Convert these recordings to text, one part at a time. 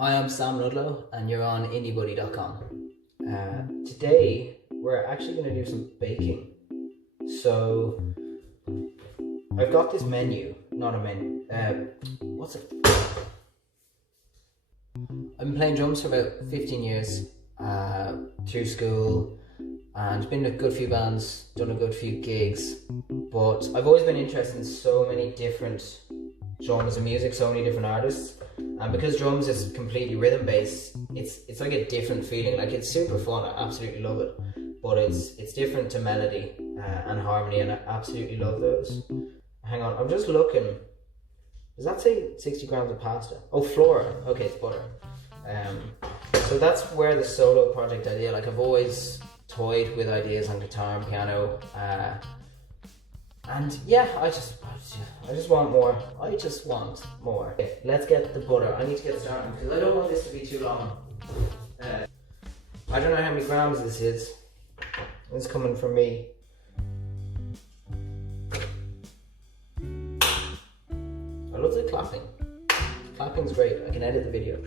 Hi, I'm Sam Ludlow and you're on indiebuddy.com. Today we're actually going to do some baking. So I've got this menu, not a menu, what's it? I've been playing drums for about 15 years through school and been in a good few bands, done a good few gigs, but I've always been interested in so many different genres of music, so many different artists. And because drums is completely rhythm based, it's like a different feeling. Like, it's super fun, I absolutely love it, but it's different to melody and harmony, and I absolutely love those. Hang on, I'm just looking. Does that say 60 grams of pasta? Oh, flour. Okay, it's butter. So that's where the solo project idea, like, I've always toyed with ideas on guitar and piano, and yeah, I just want more. I just want more. Okay, let's get the butter. I need to get started because I don't want this to be too long. I don't know how many grams this is. It's coming from me. I love the clapping. Clapping's great. I can edit the video.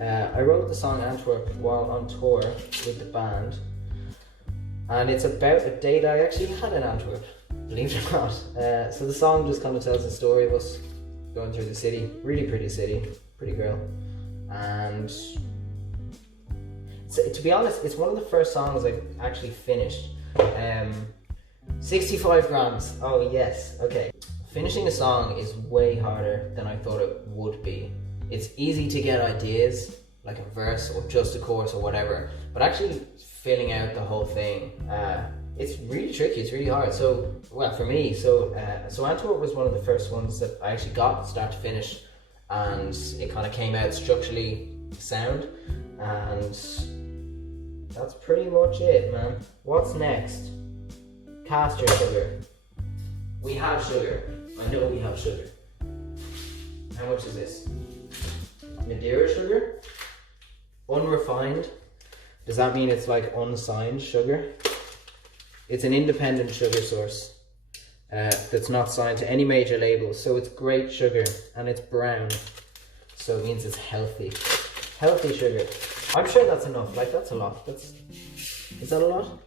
I wrote the song Antwerp while on tour with the band, and it's about a date I actually had in Antwerp, believe it or not. So the song just kind of tells the story of us going through the city. Really pretty city, pretty girl. And so, to be honest, it's one of the first songs I've actually finished. 65 grams, oh yes, okay. Finishing a song is way harder than I thought it would be. It's easy to get ideas, like a verse or just a chorus or whatever, but actually filling out the whole thing, it's really tricky, it's really hard. So, well, for me, so Antwerp was one of the first ones that I actually got start to finish, and it kind of came out structurally sound, and that's pretty much it, man. What's next? Caster sugar. We have sugar. I know we have sugar. How much is this? Madeira sugar? Unrefined. Does that mean it's like unsigned sugar? It's an independent sugar source that's not signed to any major label, so it's great sugar and it's brown, so it means it's healthy. Healthy sugar. I'm sure that's enough. Like, that's a lot. Is that a lot?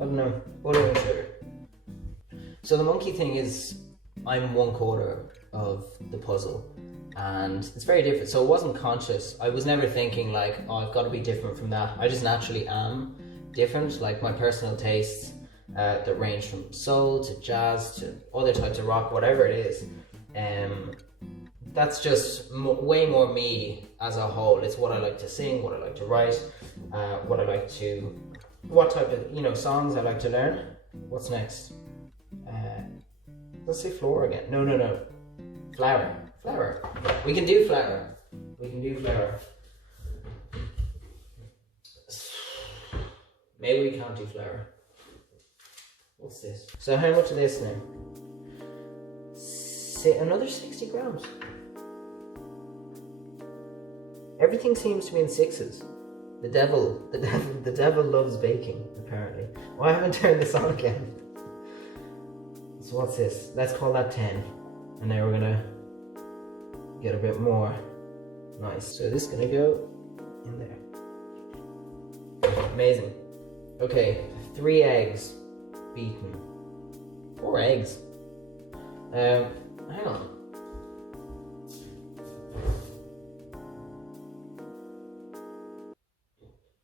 I don't know. Butter and sugar. So the Munky thing is, I'm 1/4 of the puzzle, and it's very different. So it wasn't conscious. I was never thinking like, oh, I've got to be different from that. I just naturally am different. Like, my personal tastes that range from soul to jazz to other types of rock, whatever it is. That's just way more me as a whole. It's what I like to sing, what I like to write, what type of, songs I like to learn. What's next? Let's say flour again. No. Flour. We can do flour. Maybe we can't do flour. What's this? So how much of this now? Another 60 grams. Everything seems to be in sixes. The devil loves baking, apparently. Oh, I haven't turned this on again. So what's this? Let's call that 10. And now we're gonna get a bit more. Nice. So this is gonna go in there. Amazing. Okay, 3 eggs beaten. 4 eggs. Hang on.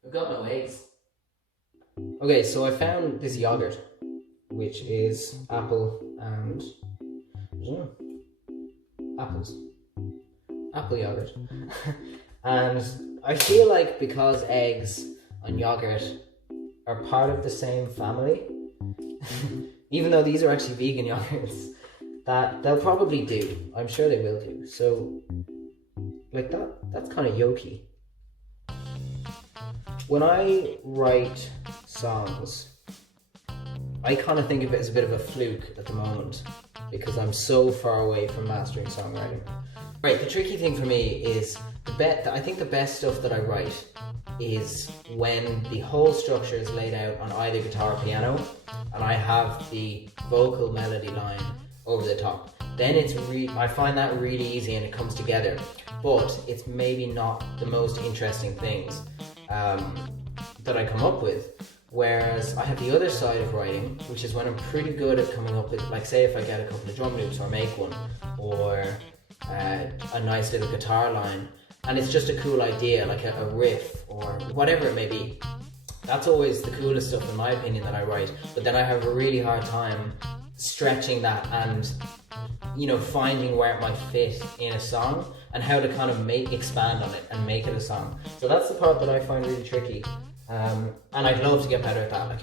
I've got no eggs. Okay, so I found this yogurt, which is apple and, I don't know, apple yogurt. And I feel like because eggs and yogurt are part of the same family, even though these are actually vegan yogurts, that they'll probably do. I'm sure they will do. So, like, that's kind of yolky. When I write songs, I kind of think of it as a bit of a fluke at the moment, because I'm so far away from mastering songwriting. Right, the tricky thing for me is, I think the best stuff that I write is when the whole structure is laid out on either guitar or piano, and I have the vocal melody line over the top. then I find that really easy and it comes together. But it's maybe not the most interesting things that I come up with. Whereas I have the other side of writing, which is when I'm pretty good at coming up with, like, say if I get a couple of drum loops or make one, or a nice little guitar line, and it's just a cool idea, like a riff or whatever it may be. That's always the coolest stuff in my opinion that I write. But then I have a really hard time stretching that and, you know, finding where it might fit in a song and how to kind of expand on it and make it a song. So that's the part that I find really tricky. And I'd love to get better at that. Like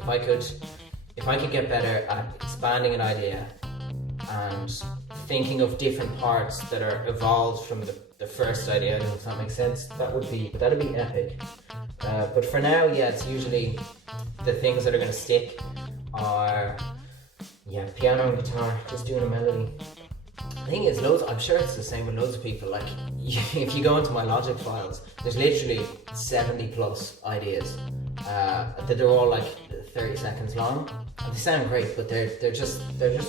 if I could get better at expanding an idea and thinking of different parts that are evolved from the first idea, I don't know if that makes sense. That'd be epic. But for now, yeah, it's usually the things that are gonna stick are piano and guitar, just doing a melody. The thing is, I'm sure it's the same with loads of people. Like, if you go into my Logic files, there's literally 70 plus ideas that they're all like 30 seconds long, and they sound great, but they're just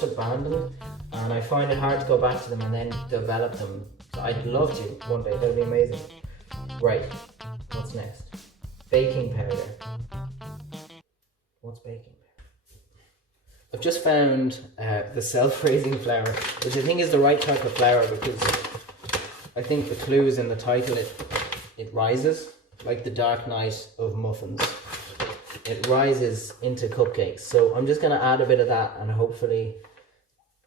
abandoned, and I find it hard to go back to them and then develop them. So I'd love to one day. That'd be amazing. Right, what's next? Baking powder. What's baking powder? I've just found the self-raising flour, which I think is the right type of flour, because I think the clue is in the title. It rises like the dark night of muffins. It rises into cupcakes. So I'm just going to add a bit of that, and hopefully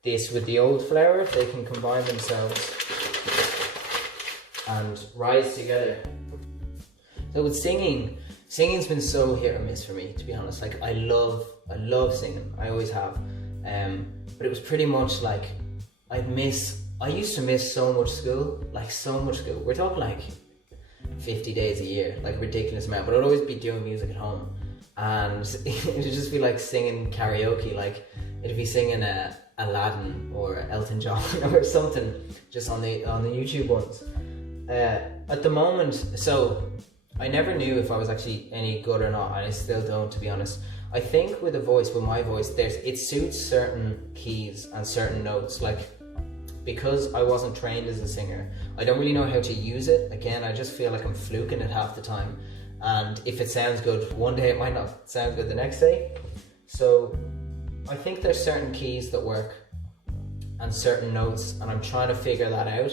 this with the old flour, they can combine themselves and rise together. So with singing's been so hit or miss for me, to be honest. Like I love singing, I always have, but it was pretty much like I used to miss so much school. We're talking like 50 days a year, like a ridiculous amount, but I'd always be doing music at home, and it would just be like singing karaoke. Like it'd be singing Aladdin or Elton John or something, just on the YouTube ones. At the moment, so I never knew if I was actually any good or not, and I still don't, to be honest. I think with my voice, it suits certain keys and certain notes. Like, because I wasn't trained as a singer, I don't really know how to use it. Again, I just feel like I'm fluking it half the time. And if it sounds good one day, it might not sound good the next day. So I think there's certain keys that work and certain notes, and I'm trying to figure that out.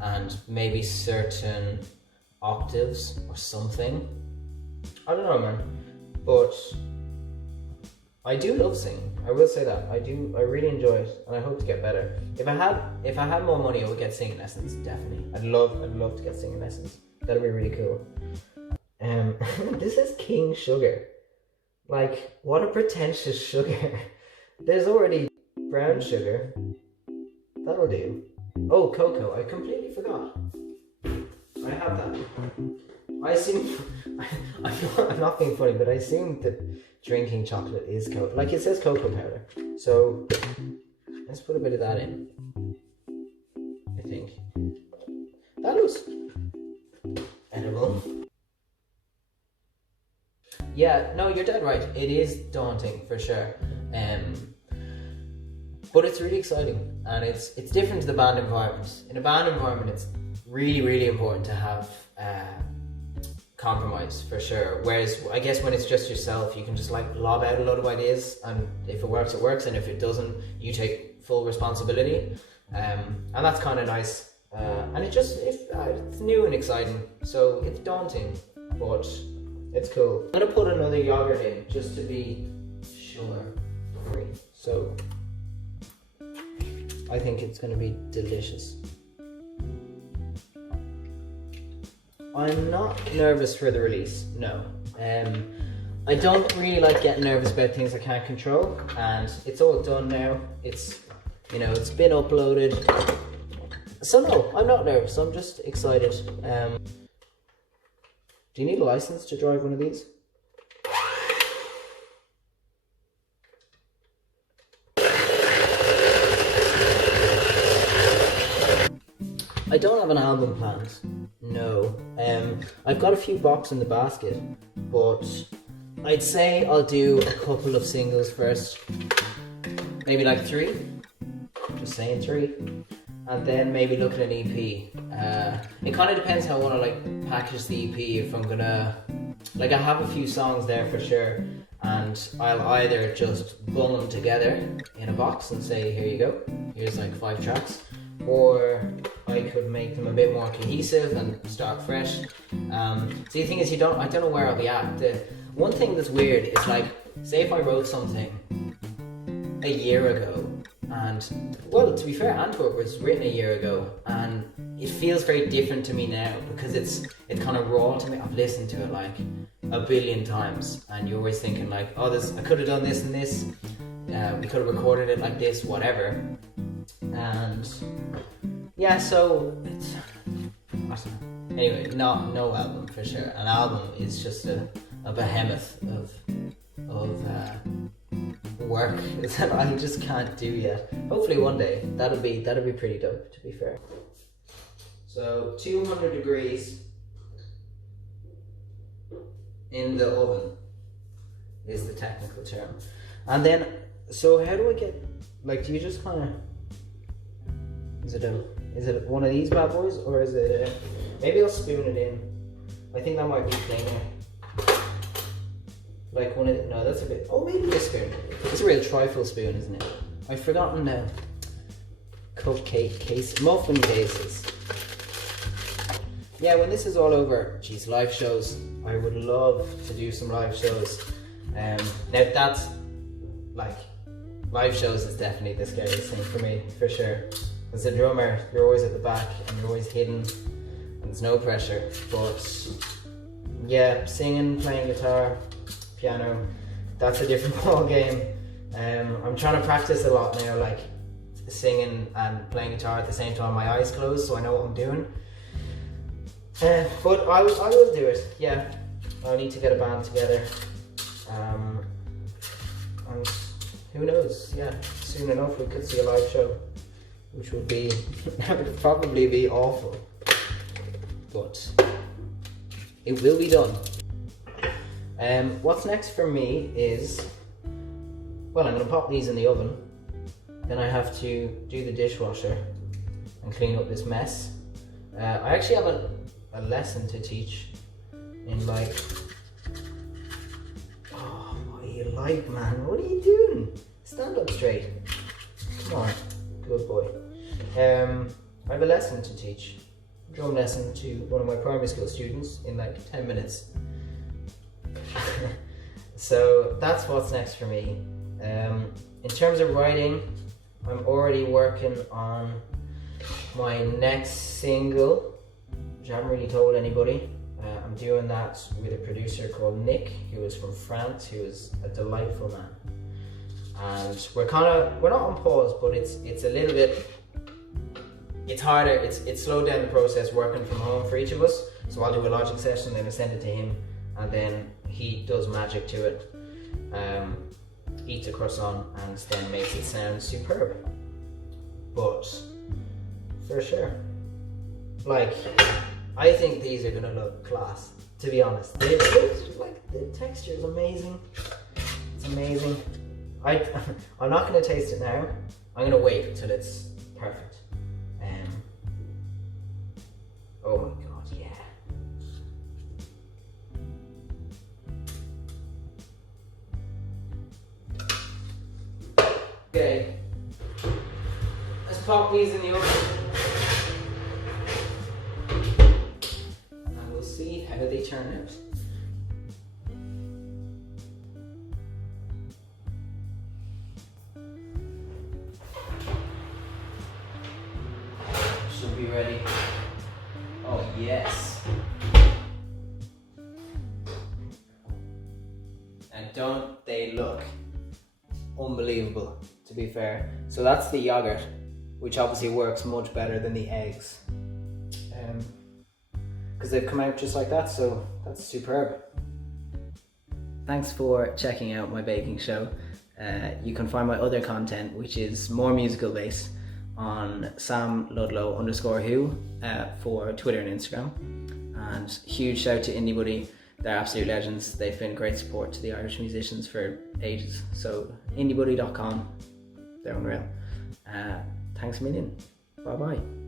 And maybe certain octaves or something. I don't know, man. But I do love singing. I will say that. I really enjoy it, and I hope to get better. If I had more money, I would get singing lessons, definitely. I'd love to get singing lessons. That'd be really cool. This is King Sugar. Like, what a pretentious sugar. There's already brown sugar. That'll do. Oh, cocoa. I completely forgot. I have that. I assume, I'm not being funny, but I assume that drinking chocolate is cocoa. Like, it says cocoa powder. So let's put a bit of that in, I think. That looks edible. Yeah, no, you're dead right. It is daunting for sure. But it's really exciting, and it's different to the band environment. In a band environment, it's really, really important to have compromise for sure. Whereas I guess when it's just yourself, you can just like lob out a lot of ideas, and if it works, it works, and if it doesn't, you take full responsibility. And that's kind of nice. And it's new and exciting, so it's daunting, but it's cool. I'm gonna put another yogurt in just to be sure. So I think it's gonna be delicious. I'm not nervous for the release, no. I don't really like getting nervous about things I can't control, and it's all done now. It's been uploaded. So no, I'm not nervous, I'm just excited. Do you need a license to drive one of these? I don't have an album planned, no. I've got a few boxes in the basket, but I'd say I'll do a couple of singles first. Maybe like 3, just saying 3. And then maybe look at an EP. It kind of depends how I want to like package the EP. If I'm gonna, like, I have a few songs there for sure, and I'll either just bung them together in a box and say, here you go, here's like 5 tracks, or I could make them a bit more cohesive and start fresh. So the thing is, I don't know where I'll be at. The one thing that's weird is, like, say if I wrote something a year ago, and, well, to be fair, Antwerp was written a year ago, and it feels very different to me now because it's kind of raw to me. I've listened to it like a billion times, and you're always thinking like, oh, I could have done this and this, we could have recorded it like this, whatever. And yeah, so it's, I don't know. Anyway, no album for sure. An album is just a behemoth of work that I just can't do yet. Hopefully one day that'll be pretty dope, to be fair. So 200 degrees in the oven is the technical term. And then, so how do I get, like, do you just kind of, is it one of these bad boys, or is it maybe I'll spoon it in. I think that might be cleaner. Like one of no, that's a bit, oh, maybe a spoon. It's a real trifle spoon, isn't it? I've forgotten now. Cupcake case, muffin cases. Yeah, when this is all over, geez, live shows. I would love to do some live shows. Now that's, like, live shows is definitely the scariest thing for me, for sure. As a drummer, you're always at the back and you're always hidden, and there's no pressure. But yeah, singing, playing guitar, piano, that's a different ball game. I'm trying to practice a lot now, like singing and playing guitar at the same time, my eyes closed, so I know what I'm doing. But I will do it. Yeah, I need to get a band together. And who knows? Yeah, soon enough we could see a live show, which would be that would probably be awful, but it will be done. What's next for me is, well, I'm going to pop these in the oven, then I have to do the dishwasher and clean up this mess. I actually have a lesson to teach in, like, oh, what are you like, man? What are you doing? Stand up straight. Come on, good boy. I have a lesson to teach, drum lesson to one of my primary school students in like 10 minutes. So that's what's next for me. In terms of writing, I'm already working on my next single, which I haven't really told anybody. I'm doing that with a producer called Nick, who is from France, who is a delightful man. And we're not on pause, but it's a little bit, it's harder, it's slowed down the process working from home for each of us. So I'll do a Logic session, then I send it to him, and then he does magic to it, eats a croissant, and then makes it sound superb. But for sure, like, I think these are gonna look class, to be honest. Like, the texture is amazing. It's amazing. I'm not gonna taste it now. I'm gonna wait till it's perfect. Oh my god, yeah. Okay, let's pop these in the oven, and we'll see how they turn out. Should be ready. Oh yes. And don't they look unbelievable, to be fair. So that's the yogurt, which obviously works much better than the eggs, because they've come out just like that, so that's superb. Thanks for checking out my baking show. You can find my other content, which is more musical based, on Sam Ludlow _who for Twitter and Instagram. And huge shout to Buddie. They're absolute legends. They've been great support to the Irish musicians for ages. So indiebuddy.com, they're unreal. Thanks a million. Bye bye.